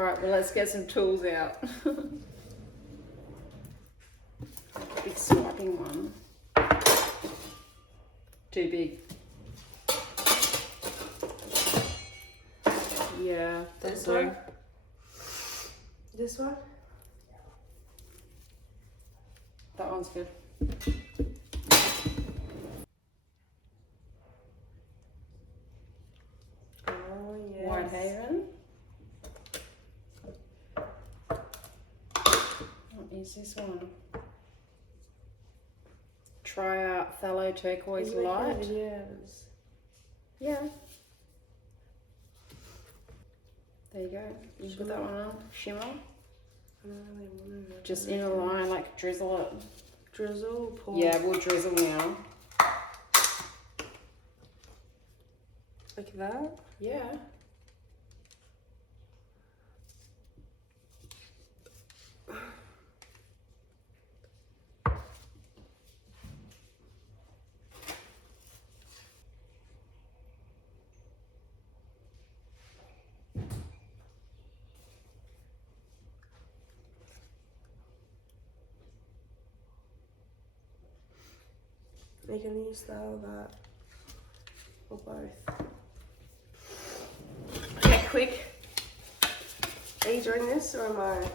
Alright, well let's get some tools out. Big swiping one. Too big. Yeah. This one? This one? That one's good. Oh, yes. Whitehaven. What is this one? Sheleeart Pthalo Turquoise light. Videos. Yeah. There you go. You put that one on. Shimmer. Just in a line, like drizzle it. Drizzle, pour. Yeah, we'll drizzle now. Like that? Yeah. You can use that or that. Or both. Okay, quick. Are you doing this or am I?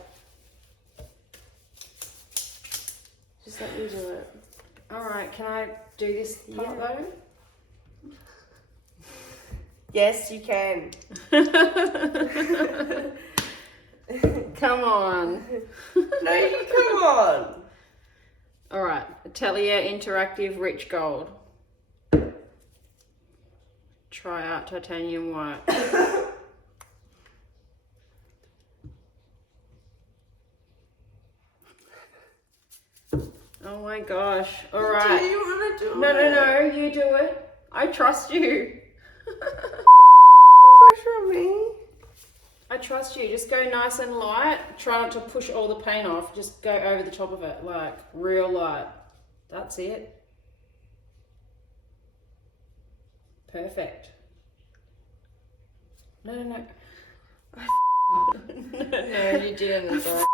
Just let me do it. Alright, can I do this part though? Yes, you can. Come on. No, you come on. Alright, Atelier Interactive Rich Gold. Sheleeart Titanium White. Oh my gosh. Alright. Do you want to do No, it? no, you do it. I trust you. Pressure on me. I trust you. Just go nice and light. Try not to push all the paint off. Just go over the top of it, like real light. That's it. Perfect. No, no, no. No, you didn't. It's alright.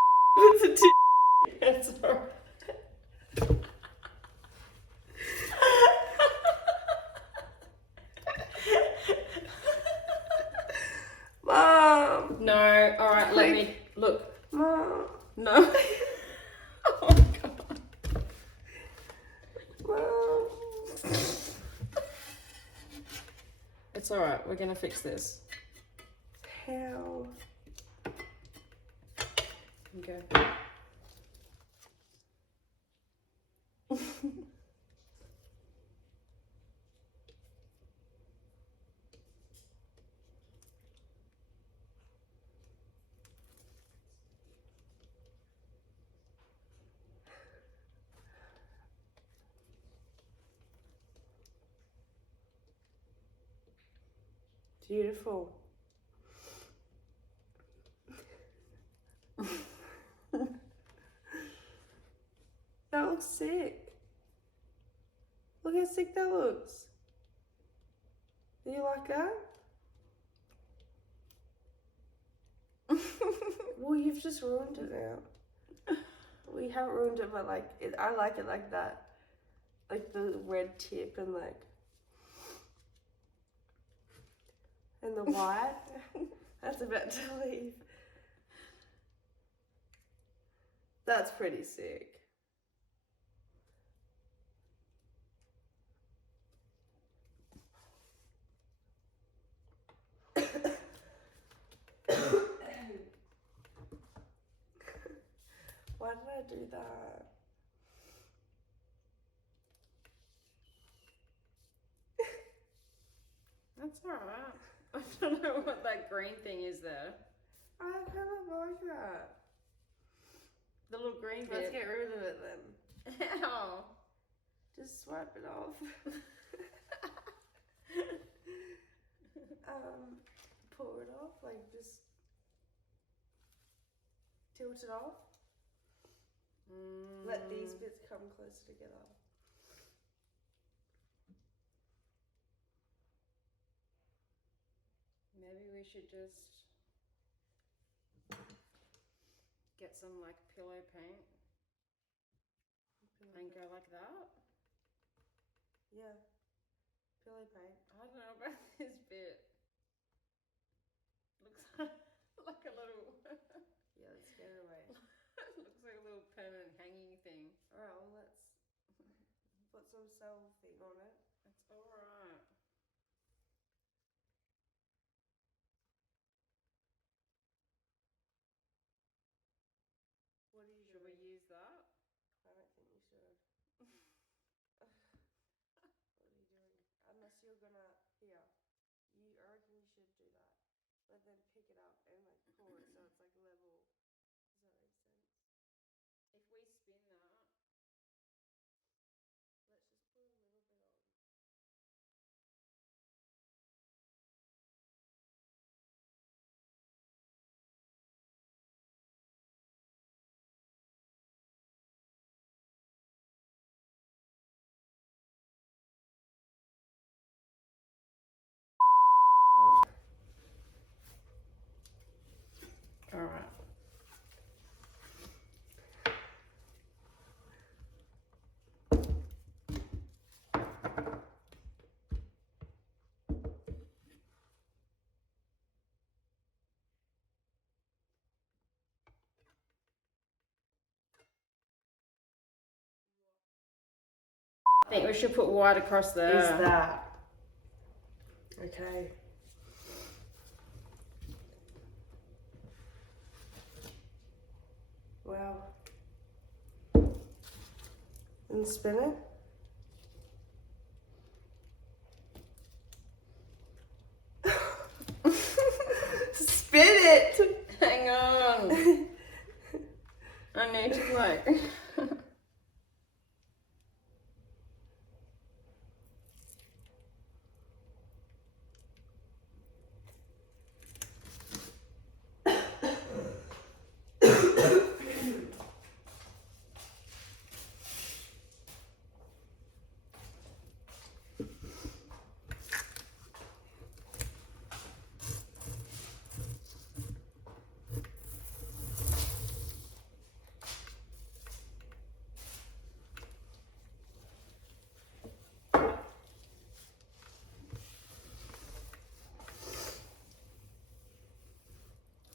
It's alright. Mom. No, alright, let me look. Mom. No. Oh god. Mom. It's alright, we're gonna fix this. How? Okay. Beautiful. That looks sick. Look how sick that looks. Do you like that? Well, you've just ruined it now. We haven't ruined it, but like, I like it like that. Like the red tip and like, and the white. That's about to leave. That's pretty sick. Why did I do that? That's alright. I don't know what that green thing is there. I kind of like that. The little green bit. Let's get rid of it then. Ow. Just swipe it off. Pull it off, like just tilt it off. Let these bits come closer together. Maybe we should just get some like pillow paint and go like that. Yeah. Pillow paint. I don't know about this bit. Looks like a little. Yeah, let's get it away. Looks like a little permanent hanging thing. Alright, well let's put some cellophane on it. That's alright. What are you Should doing? we use that? I don't think you should. What are you doing? Unless you're gonna, here, I reckon you should do that. But then pick it up and like pull it so it's like level. Does that make sense? If we spin that. Let's just put a little bit on. Alright. I think we should put white across there. Is that? Okay. Wow. And spin it. Spin it! Hang on. I need to like.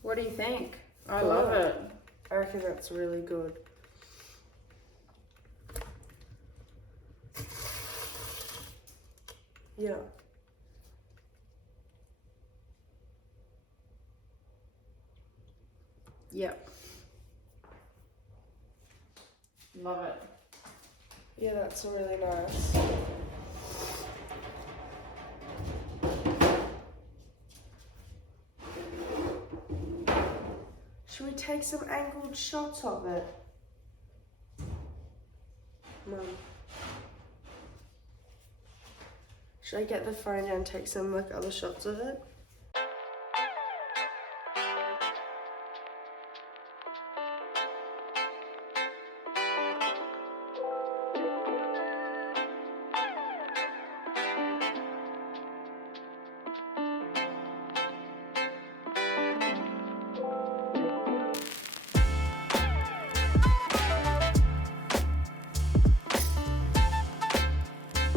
What do you think? I love it. I reckon that's really good. Yeah. Yep. Love it. Yeah, that's really nice. Should we take some angled shots of it? Mum. Should I get the phone and take some like other shots of it?